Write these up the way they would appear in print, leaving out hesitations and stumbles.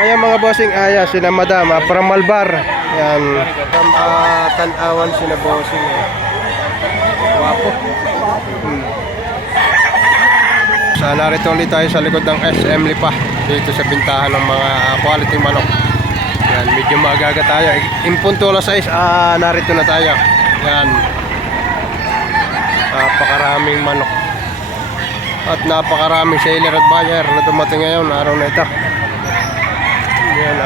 Ayan mga bossing, ayan sina madam from Malbar. Ayan, tanawan sina bossing. Wapo. So narito ulit tayo sa likod ng SM Lipa, dito sa bintahan ng mga quality manok. Ayan, medyo magaga tayo. Impunto alas 6, narito na tayo. Ayan, napakaraming manok at napakaraming seller at buyer na dumating ngayon araw na ito. Ayan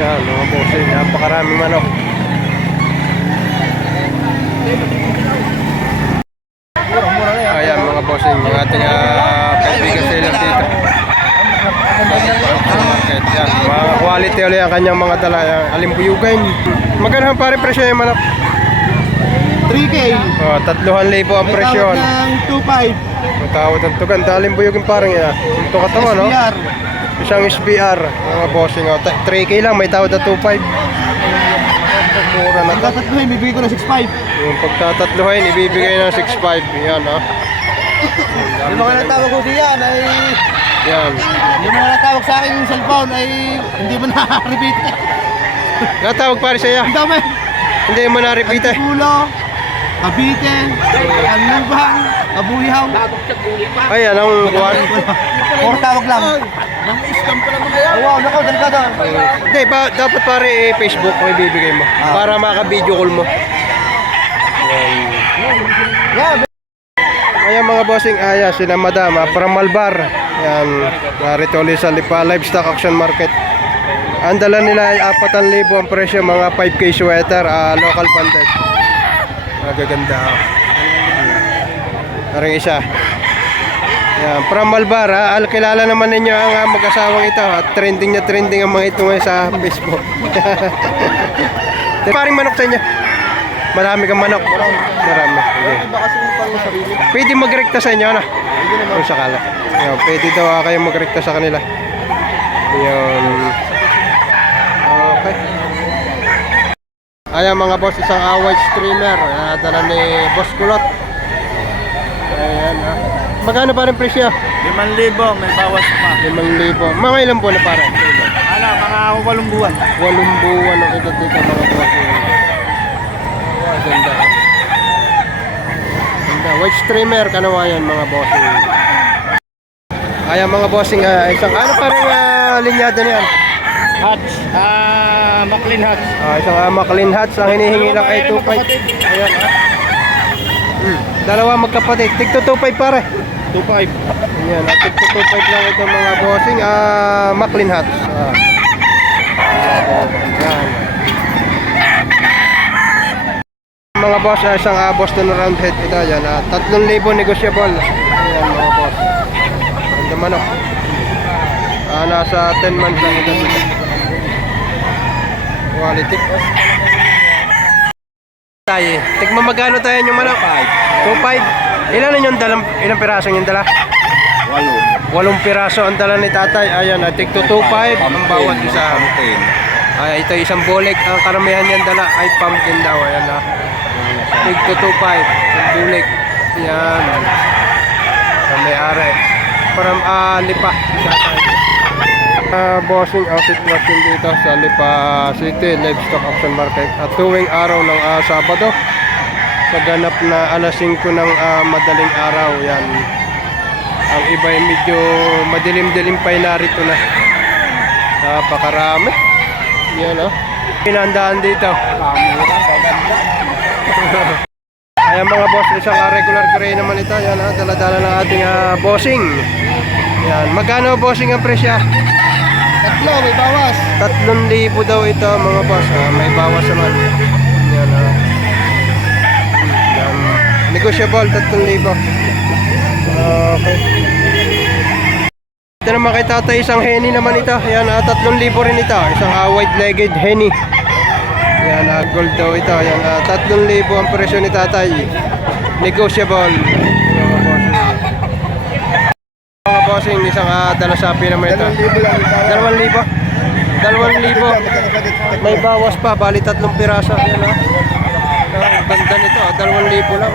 Ayan mga bossing, napakaraming manok. Ayan mga bossing, yung ating kaibigan seller dito. Yan, mga quality ulit ang kanyang mga dala. Alimbuyugan. Magkano pare presyo yung manok? 3K. 3,000 ang presyo. Ng 2.5. Matawad ang tugan. Alimbuyugan parang yan. Ito katawa, no? SBR. Isang SBR. Mga bossing. 3K lang, may tawad na 2.5. Mura na ito. Pagkatatluhin, bibigay ko ng 6.5. Yung pagtatatluhin, ibibigay ng 6.5. Yan, ha? Yung mga natawag ko diyan ay... Yan. Yung mga natawag sa akin yung cellphone ay hindi mo na-repeat. Natawag pare sa'yo. Ang dami. Hindi mo na-repeat eh. Kulo, Cavite, Anlubang, Kabuyaw. Ay, anong buwan? Puro tawag lang. Mang-scam pa naman kaya. Oo, nako, delikado. Hindi, dapat pare Facebook may bibigay mo. Para maka-video call mo. Yeah. Ayan mga bossing, ayan sina madam from Malbar. Ayan, narito ulit sa Lipa Livestock Auction Market. Ang dala nila ay 4,000 ang presyo, mga 5K sweater, local banded. Magaganda. Parang isa. Ayan, from Malbar, kilala naman ninyo ang mag-asawang ito. At trending ang mga ito ngayon sa Facebook. Paring manok sa inyo. Marami kang manok. Marami. Okay. Pwede magrekta sa inyo, ano? Kung sakala. Ayan, pwede daw kayo magrekta sa kanila. Ayan. Okay. Ayan mga boss, isang white streamer. Dala ni Boss Kulot. Ayan. Magkano pa rin presyo? 5,000, may bawas pa. 5,000. Mga ilang buwan na pare? Ano, mga 8 buwan. 8 buwan ang edad dito mga boss. Ganda. Ganda. White streamer kanawayan mga bossing. Ayan mga bossing, isang ano parang linyado niyan? Hats. McLean hats. Isang McLean hats, ang hinihingi lang ay 2.5. Ayan. Dalawa magkapatid. Tigto 2.5 pare. 2.5. Ayan, tigto 2.5 lang ito mga bossing. McLean hats. Ayan. Mga boss, isang Boston Roundhead ito. Ayan, 3,000 negotiable. Ayan mga boss. Ganda manok. Nasa 10 months lang ito dito. Quality. Tayo. Tigma magkano tayo yung manok? 2.5. Ilan yung dalang, ilang piraso yung dala? 8 piraso ang dala ni tatay. Ayan, tigto 2.5 ang bawat isa. Ay, ito isang bulik. Ang karamihan niyan dala ay pumpkin daw. Ayan na. Tigto 2.5 ang bulik. Yan. Ang may-ari. From Lipa. Bossing outfit watching dito sa Lipa City Livestock Auction Market. At tuwing araw ng Sabado, sa ganap na alas 5 ng madaling araw. Yan. Ang iba ay medyo madilim-dilim pa narito na. Napakarami. Yan pinandaan dito. Ayan mga boss, isang regular gray naman ito. Yan dala-dala ng ating bossing. Yan. Magkano bossing ang presyo? 3, may bawas. 3,000 daw ito mga boss. May bawas naman. Yan yan. Negotiable 3,000. Okay. Ito naman kay tatay, isang henny naman ito. Yan, 3,000 rin ito. Isang white-legged henny. Yan, gold daw ito. Yan, 3,000 ang presyo ni tatay. Negotiable. Mga bossing, isang dalasapi naman ito. 2,000. 2,000. May bawas pa, bali 3 piraso. Yan, ang ganda nito. 2,000 lang.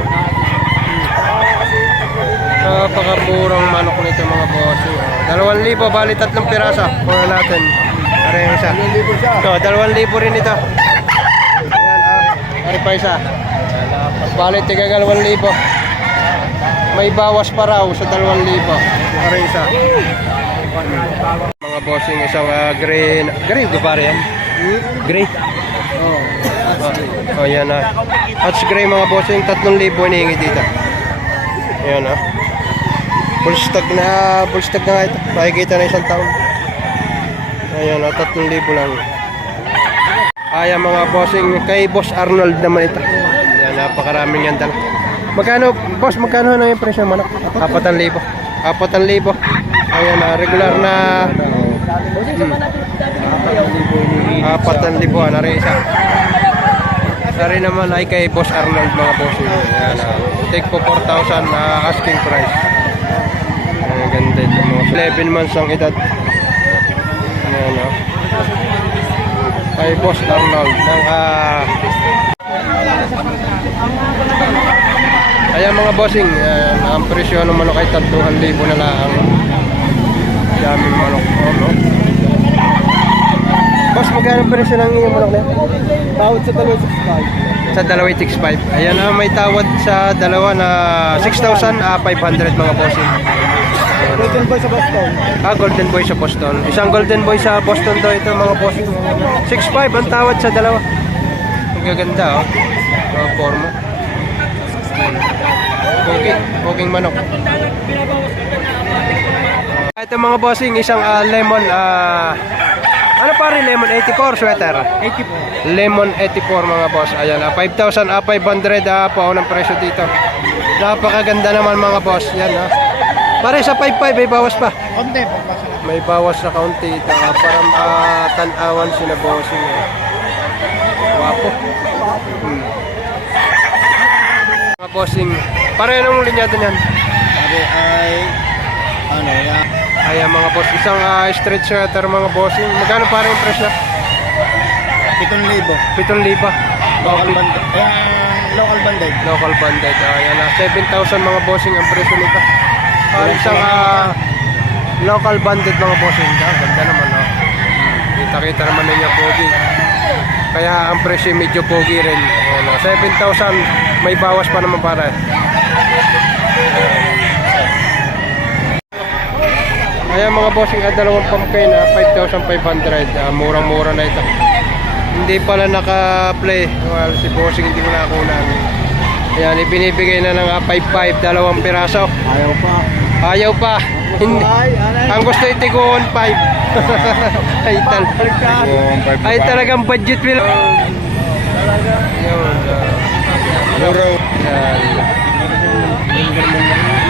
Napakamurang manok nito mga bossing. 2,000, bali 3 piraso. Kuha natin. Para yung isa. Ito, 2,000 rin ito. Ayan, ari pa isa. Bali, tiga 2,000. May bawas pa raw sa 2,000. Para isa. Mga bossing, isang green. Green ba pare yan? Gray. Oh, yan na. Hatch gray mga bossing, 3,000 hinihingi dito. Ayan ah. Full stock na nga ito. Makikita na 1 taon. Ayan ah, 3,000 lang. Ayan mga bossing, kay Boss Arnold naman ito. Ayan, napakaraming yan dala. Magkano, boss, magkano na yung presyo manok? 4,000. 4,000. Ayan na, regular na 4,000 na rin isa. Sari naman ay kay Boss Arnold mga bossing. Ayan na, take po 4,000 asking price. Ayan, ganda ito mga 11 months ang edad. Ayan na, kay Boss Arnold ng ayan mga bossing, ang presyo ng manok ay 3,000 na lang. Daming manok. No? Boss, magkano presyo ng iyong manok na yan? Tawad sa 2,665. Sa 2,665. Ayan na, may tawad sa dalawa na 6,500 mga bossing. Golden Boy sa Boston. Golden Boy sa Boston. Isang Golden Boy sa Boston to ito mga bossing. 6,500 ang tawad sa dalawa. Ang gaganda oh. Mga forma. Cooking manok. Ito mga bossing, isang lemon ano pare, lemon 84 sweater. 84. Lemon 84 mga boss. Ayan, 5,500 po ang presyo dito. Napakaganda naman mga boss. Yan pare sa 5,500 may bawas pa. Konti. May bawas na kaunti. Para tanawan sila bossing. Wapo. Mga bossing. Pare anong linyado niyan? Sabi ay ano yan? Ayan mga boss, isang straight sweater mga bossing. Magkano pare yung presyo? 7,000. 7,000. Local banded. Local banded. Local banded. Ayan na, 7,000 mga bossing ang presyo nito. Isang local banded mga bossing. Ganda naman Kita-kita naman ninyo pogi. Kaya ang presyo medyo pogi rin. Ayan, 7,000 may bawas pa naman para. Ayan mga bossing, dalawang pumpkin 5,500. Murang-mura na ito. Hindi pala naka-play. Well, si bossing hindi mo nakakunan. Ayan, ibinibigay na ng 5,500, dalawang piraso. Ayaw pa. Ayaw pa. Hindi. Ang gusto itigo 1,500. Ay talagang budget will.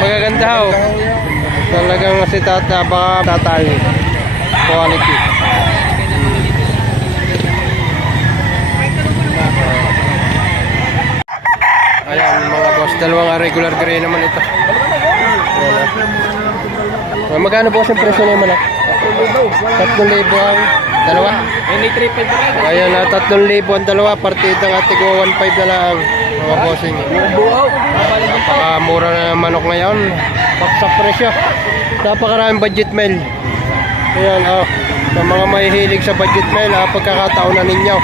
Magaganda ho. Talagang si tata, baka tatay quality. Ayan mga boss, dalawang regular gray naman ito. Magkano po ang presyo na naman 3,000 ang dalawa. Ayan na, 3,000 ang dalawa. Partidang atigo 1,500 na lang mga bossing. Napakamura na ng manok ngayon. Paksak presyo. Napakaraming budget mail. Ayan sa mga mahihilig sa budget mail, pagkakataon na ninyo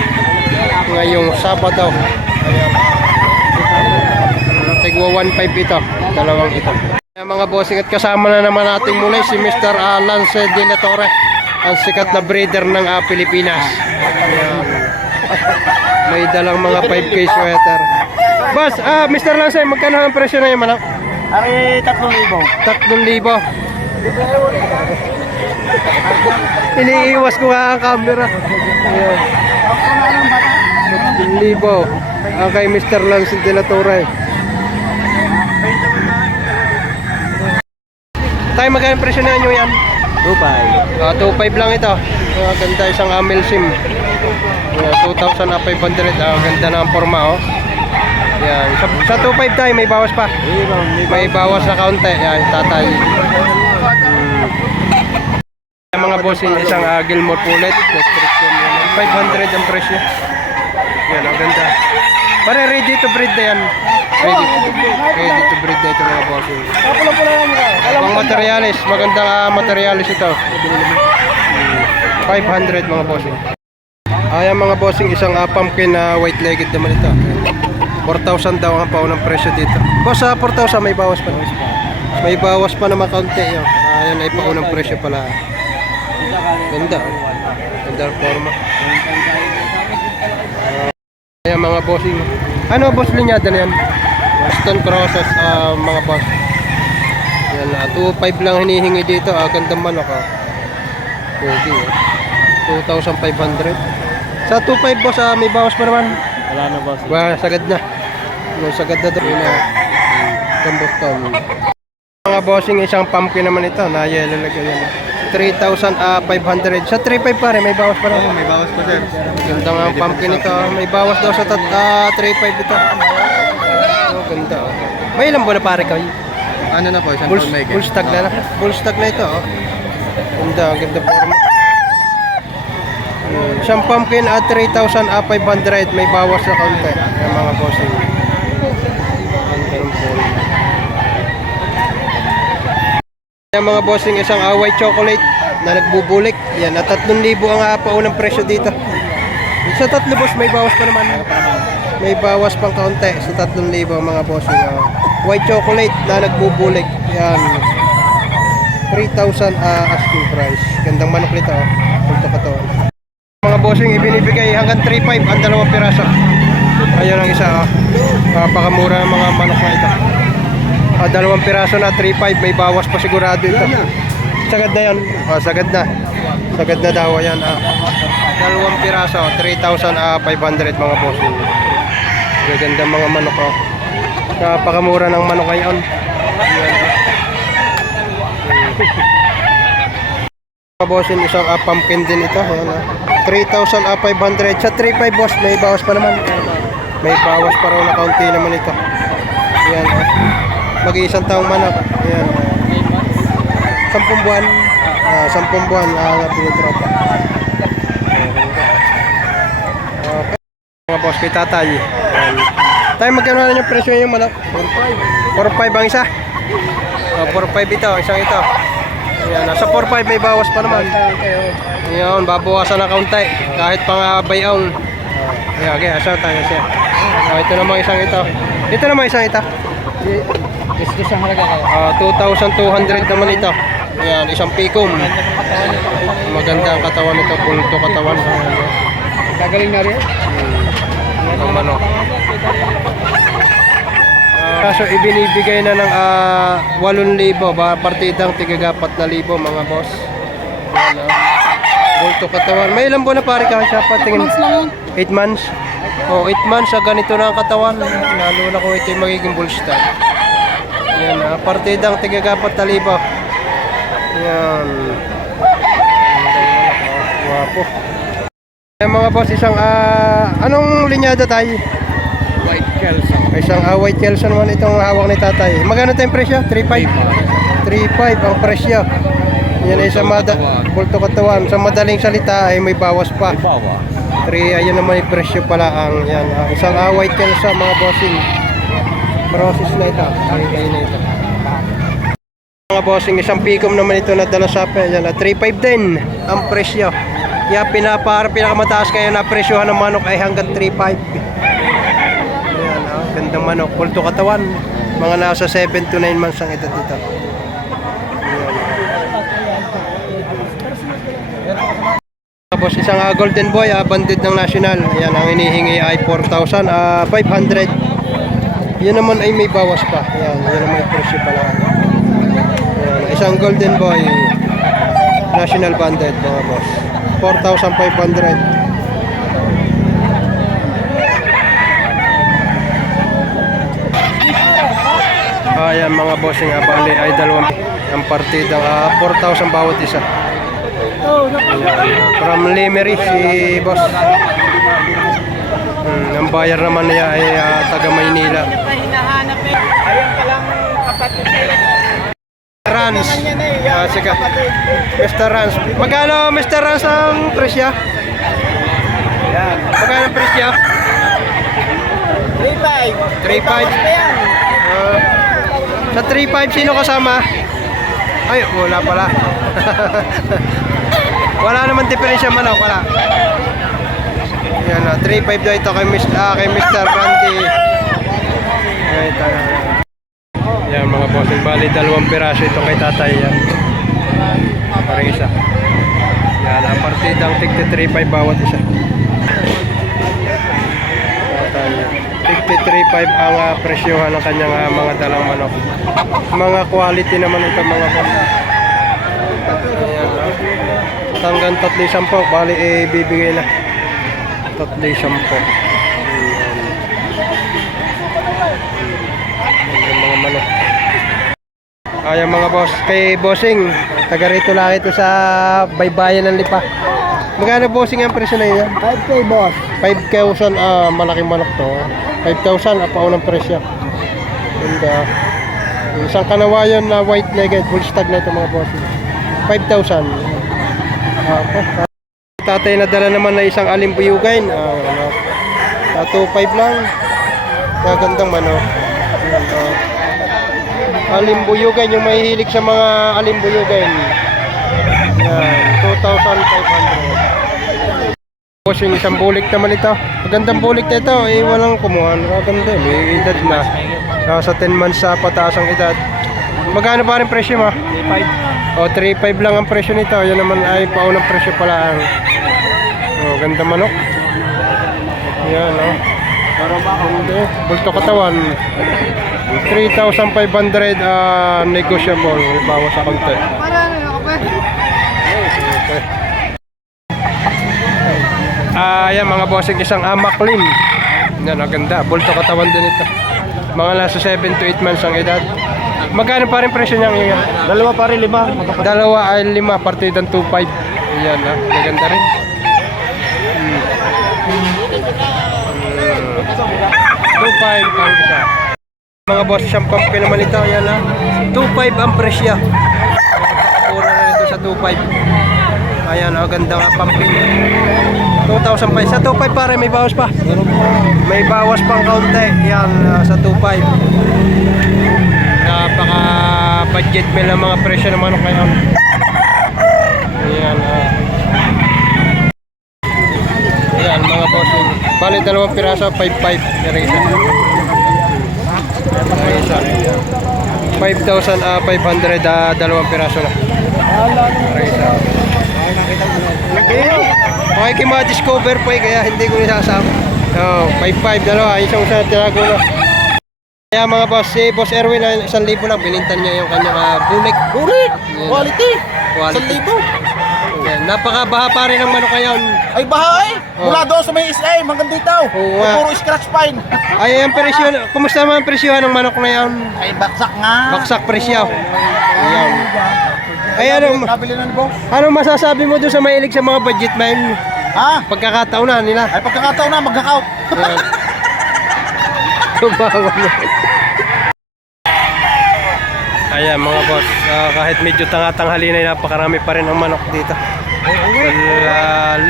ngayong Sabado. Ayan, tigwa 1,500 ito, dalawang ito. Ayan mga bossing, at kasama na naman natin muli si Mr. Lance De La Torre, ang sikat na breeder ng Pilipinas. Ayan. May dalang mga 5K sweater. Boss, Mr. Lance, magkano ang presyo na yung manok? Ari 3,000. 3,000. Iniiwas ko nga ang camera. Ayan. 3,000. Kay Mr. Lance De La Torre. Tayo magkano presyo na nyo yan? 2,500. 2,500 lang ito. Ganda isang Amel SIM. 2,500. Ganda na ang forma Yan. Sa 2,500 tayo may bawas pa. May bawas na kaunti. Yan, tatay. Mga bossing, isang Gilmore Pullet. 500 ang presyo. Yan, ang ganda. Pare ready to breed na yan. Ready to breed na ito mga bossing. Pula-pula lang ka. Pang materialis, magandang materialis ito. 500 mga bossing. Ayan mga bossing, isang pumpkin na white-legged naman ito. 4,000 daw ang paunang presyo dito. Boss, 4,000 may bawas pa. May bawas pa naman kaunti yun. Ayan ay paunang presyo pala. Ganda. Ganda ang forma. Ayan mga bossing. Ano boss linyada na yan? Boston Crosses mga boss. Yan, 2,500 lang hinihingi dito. Gandang manok. Pwede 2,500. Sa 2,500 boss, may bawas pa naman. Wala na boss. Sagad na. Sagad na doon. Kambuston. Mga bossing, isang pumpkin naman ito. Na yellow lang yan. 3,500. Sa 3,500 pare, may bawas pa naman. May bawas pa sir. Ganda nga ang pumpkin ito. May bawas daw sa 3,500 ito. Ganda. May ilang buwan na pare kayo? Ano na po, isang Full, taon may full stock na. Full stock na ito. Ganda, ganda forma. Isang pumpkin at 3,500. May bawas sa kaunti. Yung mga bossing. Ganda ng forma. Yung mga bossing, isang white chocolate na nagbubulik. Yan, at 3,000 ang paunang presyo dito. Sa 3 boss, may bawas pa naman. May bawas pang kaunti sa 3,000 mga bossing. White chocolate na nagbubulik. Yan. 3,000 asking price. Gandang manok nito. Punto ka to. Mga bossing, ibinibigay hanggang 3,500 ang dalawang piraso. Ayun ang isa. Pakamura ng mga manok na ito. Dalawang piraso na 3,500. May bawas pa sigurado ito. Sagad na yan. Sagad na. Sagad na daw yan. Dalawang piraso, 3,500 mga bossing. Gaganda mga manok. Napakamura ng manok ngayon. Mga bossing, isang pumpkin din ito. 3,500. Sa 3,500 boss, may bawas pa naman. May bawas pa raw na kaunti naman ito. Yan. Mag-iisang taong manok. Ayan. 10 buwan. 10 buwan pinitropa. Okay. Mga boss, kay tatay. Ayan. Tayo magkano na yung presyo yung manok? 4,500 ang isa. 4,500 ito, isang ito. Ayan. Sa 4,500 may bawas pa naman. Ayan, babawasan na kaunti. Kahit pang bayaon. Ayan, okay, asaw tayo siya. Ito naman isang ito. Ito naman isang ito. Isang halaga kayo. 2,200 naman ito. Ayan, isang pikom. Maganda ang katawan nito, pulto katawan. Gagaling na rin. Ang manok. Kaso ibinibigay na ng 8,000 ba partidang tiga 4,000 mga boss. Ayan, pulto katawan. May ilang buwan na pare ka siya patingin. 8 months. 8 months sa ganito na ang katawan. Lalo na kung ito yung magiging bull stock. Yan, partidang tiga-4,000. Yan. Wapo. Yan mga boss, isang anong linyada tayo? White Kelso. Isang white Kelso naman itong hawak ni tatay. Magkano tayong presyo? 3,500. 3,500 ang presyo. Yan ay sa bulto katawan. Sa madaling salita ay may bawas pa. Bawa. 3, ayun naman yung presyo pala ang yan. Isang white Kelso mga bossing. Process na ito. Ay na ito. Mga bossing, isang pikom naman ito na dala sa yan, 3,500 din ang presyo. Kaya pinakamataas kayo na presyohan ng manok ay hanggang 3,500. Ayan, gandang manok. Pulto katawan. Mga nasa 7 to 9 months ang ito dito. Ayan. Tapos isang golden boy, banded ng national. Ayan, ang hinihingi ay 4,500. Yan naman ay may bawas pa. Yan naman may presyo pala. Yan, isang golden boy national banded mga boss. 4,500. Ayan mga bossing, bali ay dalawang ang partida, 4,000 bawat isa. Ayan, from Lemery si boss. Ang bayar naman niya ay taga Maynila. Ayun ka lang kapatid. Rans. Sige. Mr. Rans. Magkano Mr. Rans ang presyo? Magkano ang presyo? 3.5. 3.5. Sa 3.5, sino kasama? Ay, wala pala. Wala naman diferensya manok, wala. Yan, 3.5 daw ito kay Mr. Randy. Yan, ito. Yan, mga bossing. Bali, 2 piraso ito kay tatay. Yan. Parang isa. Yan, ang partidang tigti 3.5 bawat isa. Tigti 3.5 ang presyohan ng kanyang mga dalang manok. Mga quality naman ito mga boss. Ayan, hanggang 3.10, bali bibigay na 3.10. Ayan mga manok. Ayan mga boss, kay bossing, taga rito lang ito sa baybayan ng Lipa. Magkano bossing ang presyo na yun? 5K boss. 5,000, malaking manok to. 5,000, paunang presyo. And yung isang kanawayan na white-legged, full stag na ito mga bossing. 5,000. Okay. Tatay na dala naman na isang alimbuyugain. 2.5 lang. Magandang manok. Alimbuyugain, yung mahihilig sa mga alimbuyugain. Yan, 2,500. Bossing, isang bulik naman ito. Magandang bulik na ito. Walang kumuha. Maganda. May edad na. Sa 10 months sa pataas ang edad. Magkano pa rin presyo mo? 3.5. 3.5 lang ang presyo nito. Yan naman ay paunang presyo pala. Ganda manok. Yan, Ganda. Bulto katawan. 3,500 negotiable. Bawas sa konti. Okay. Ayan mga bossing, isang Amaklin. Yan, ganda. Bulto katawan din ito. Mga nasa 7 to 8 months ang edad. Magkano pa rin presyo niya ngayon? 2 pa rin 5. 2 ay 5, partidang 2.5. Ayan, maganda rin. 2.5 ang isa. Mga boss, siyang pampi naman ito. Ayan, 2.5 ang presyo. Puro na ito sa 2.5. Ayan, ganda nga pampi. 2,005. Sa 2.5 pare, may bawas pa. May bawas pang kaunti. Yan, sa 2.5. Napaka budget meal ng mga presyo ng manok ngayon. Ayan, ayan mga bossing. Bali 2 piraso, 5.5. Isa. 5,500, 2 piraso na. Isa. Okay, kaya ma-discover po kaya hindi ko isasama. 5.5, dalawa, isang tirago na. Kaya mga boss, si Boss Erwin, 1,000 lang, binintan niya yung kanyang bulik. Bulik! Yan. Quality! Quality. 1,000. Yan. Napakabaha pa rin ng manok ngayon. Ay bahay! Mula doon sa may SA, hanggang dito. Oo nga. Puro scratch pine. Ay, ang presyo, kumusta naman ang presyo ng manok na yan? Ay baksak nga. Baksak presyo. Ayan. Ay, Nabili na ni boss. ano masasabi mo doon sa mahilig sa mga budget man? Ha? Pagkakataon na nila. Ay pagkakataon na, mag-account. Ayan. Tumawa na. Ayan mga boss, kahit medyo tanghali na, napakarami pa rin ang manok dito.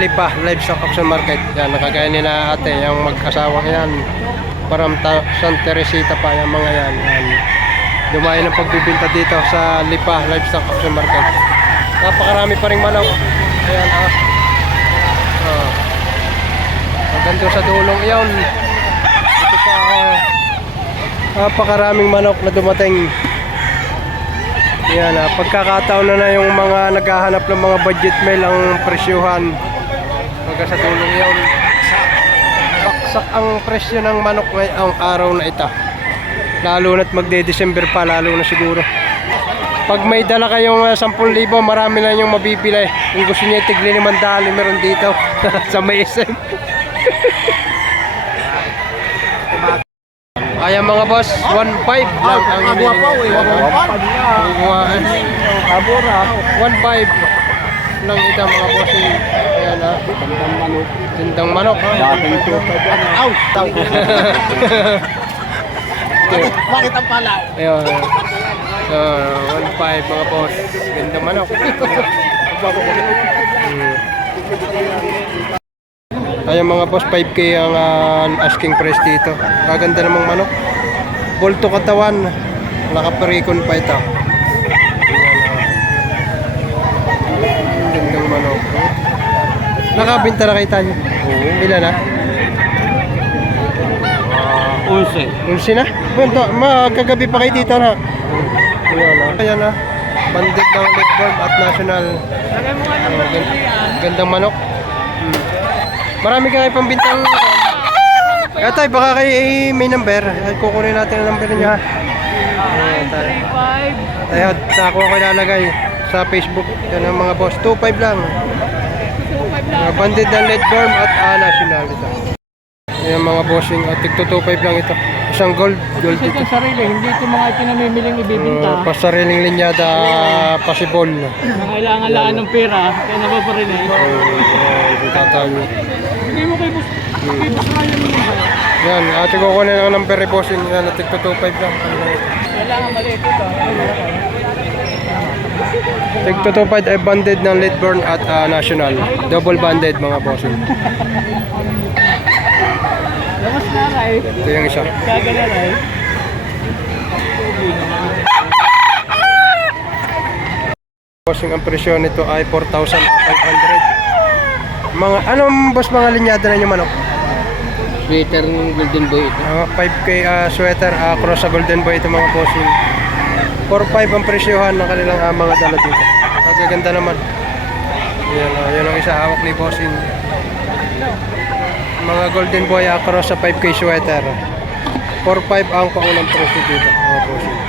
Lipa Livestock Auction Market. Yan, nakagaya ni na ate, yung mag-asawang yan. Parang San Teresita pa yung mga yan. Dumayo ng pagbibinta dito sa Lipa Livestock Auction Market. Napakarami pa rin manok. Ayan, maganda sa dulong iyon. Ito pa, napakaraming manok na dumating. Yan, pagkakataon na yung mga naghahanap ng mga budget meal ang presyuhan. Hanggang sa dulong iyon. Baksak ang presyo ng manok ngayong araw na ito. Lalo na't magde-December pa, lalo na siguro. Pag may dala kayong 10,000, marami na yung mabibili. Kung gusto niya tigli ni Mandali, meron dito sa may SM. Ayan mga boss, 1.5 lang ang Agwa pa, 1.5 lang ito mga boss. Ayan tindang manok. Out! Bakit ang pala? Ayan. 1.5 mga boss. Ganda manok. Ayan mga boss, 5K ang asking price dito. Kaganda namang manok. Bulto katawan. Nakaparikon pa ito. Gandang manok. Nakabinta na kayo tayo. Ilan na? 11 na? Bunto, magkagabi pa kayo dito na. Ayan na. Bandit ng Litborn at National. Gandang manok. Marami ka kayo pambintang. Kaya tayo, baka kayo may number. Kukunin natin ang number niya. Tayo, nakuha ko ilalagay sa Facebook. Yan ang mga boss. 2.5 lang. Bandit ng Litborn at National ito. Ayan mga bossing. Tig to 2.5 lang ito. Isang gold Kasi ito. ito sarili, hindi ito mga pinamimiling ibibinta. Pasariling linyada possible. Kailangan laan ng pera, kaya nababarin eh. Tatayo. Hindi mo kayo Ryan mo ba? Yan, ate ko kunin ang number bossing. Yan, tig to 2.5 lang. Kailangan maliit ito. Tig to 2.5 ay banded ng Litborn at National. Double banded mga bossing. Lamas na Ray. Ito yung isa. Gagala Ray. Bossing ang presyo nito ay 4,500. Anong boss mga linyada na yung manok? Sweater ng Golden Boy ito. 5K sweater cross sa Golden Boy ito mga bossing. 4,500 ang presyohan ng kanilang mga dala dito. Magaganda naman. Yan ang isa hawak ni bossing. Mga Golden Boy cross sa 5K sweater. 4,500 ang paunang presyo dito mga bossing.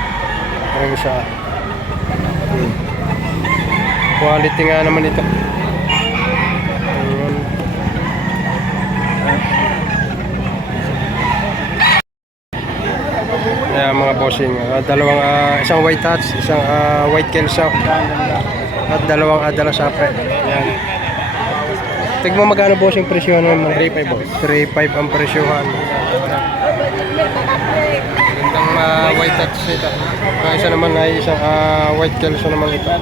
Ang isa. Quality nga naman ito. Ayan mga bossing, isang white hats, isang white kelso at dalawang adala sapre. Ayan. Tigmo magkano bossing presyo naman? 3.5 boss. 3.5 ang presyohan. Gandang white hats ito. Isa naman ay isang white kelso naman ito.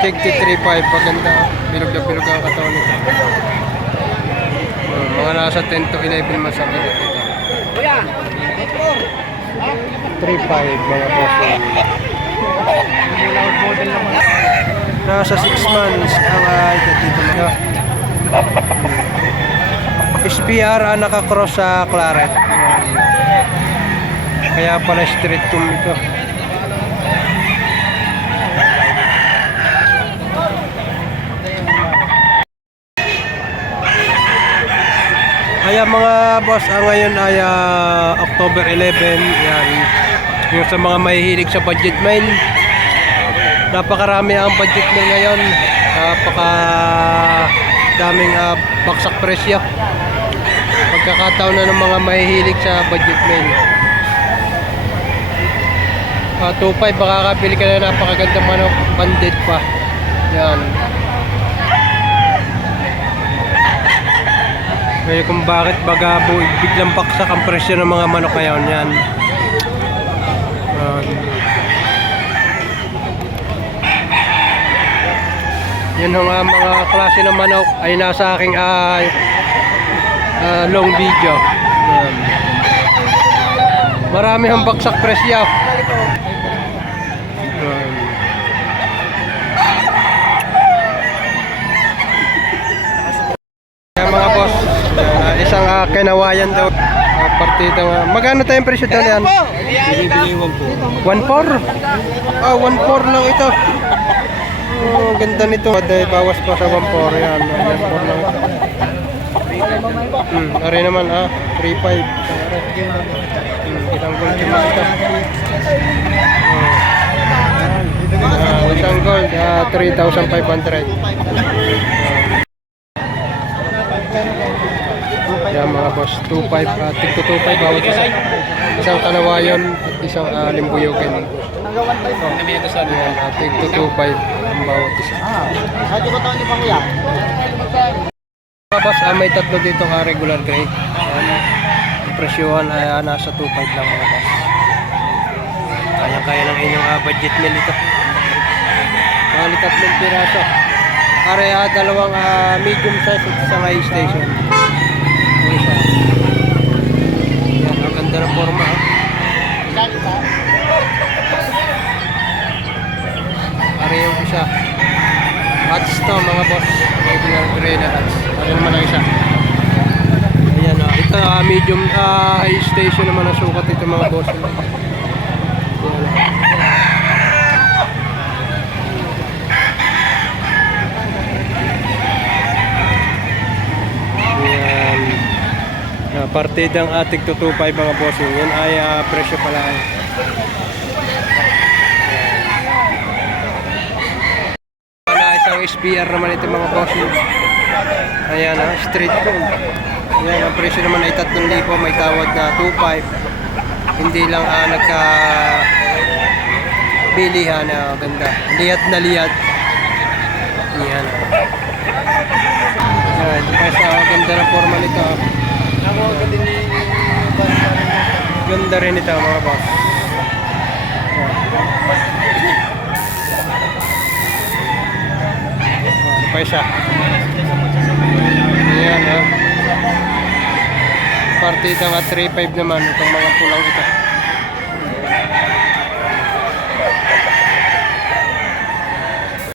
Tig 3.5, paganda. Bilog na bilog ang katawan nito. Mga nasa 10 to 11 months ang edad ito. 3.5 mga bossing. Nasa 6 months ang edad dito. SBR nakakross sa Claret. Kaya pala street comb ito. Kaya mga boss, ngayon ay October 11. Yan. Yung sa mga mahihilig sa budget mail. Napakarami ang budget mail ngayon. Napaka daming baksak presyo. Pagkakataon na ng mga mahihilig sa budget mail. 2.5 makakabili ka na napakagandang manok, banded pa. Yan. Kaya kung bakit baga biglang baksak ang presyo ng mga manok ngayon. Yan. Yan ang mga klase ng manok ay nasa aking long video. Yan. Marami ang baksak presyo. Yan mga boss, isang kinawayan daw. Partida. Magkano tayong presyo daw yan? Binibili 1.4. 1.4 lang ito. Ganda nito. Bawas pa sa 1.4 yan. 1.4 lang ito. Ari naman 3.5. Isang gold naman ito. Isang gold 3,500. Yan mga boss, 2.5, tig to 2.5 bawat isa. Isang kanawayon at isang limbuyogin. Yan, tig to 2.5 ang bawat isa. Mga boss, may tatlo dito regular gray. Ang presyohan ay nasa 2.5 lang mga boss. Kaya ng inyong budget meal ito. Mga tatlong piraso. Dalawang medium size at isang high station. ng forma. Oh. Ari yung isa. Hats to mga boss. Ito yung gray na hats. Ari naman ang isa. Ayan ito medium high station naman ang sukat ito mga boss. Ayan. Partidang ating 225 mga boss. Yan ay presyo pala. Isang SPR naman ito mga boss. Ayan street food. Ayan, ang presyo naman ay 3,000, may tawad na 2,500. Hindi lang nagka bilihan na ganda. Liyat na liyat. Ayan. Ayan, basta ganda ng forma nito. Ganda rin ito mga boss. Pa isa. Ayan Partida nga 3,500 naman itong mga pulang ito.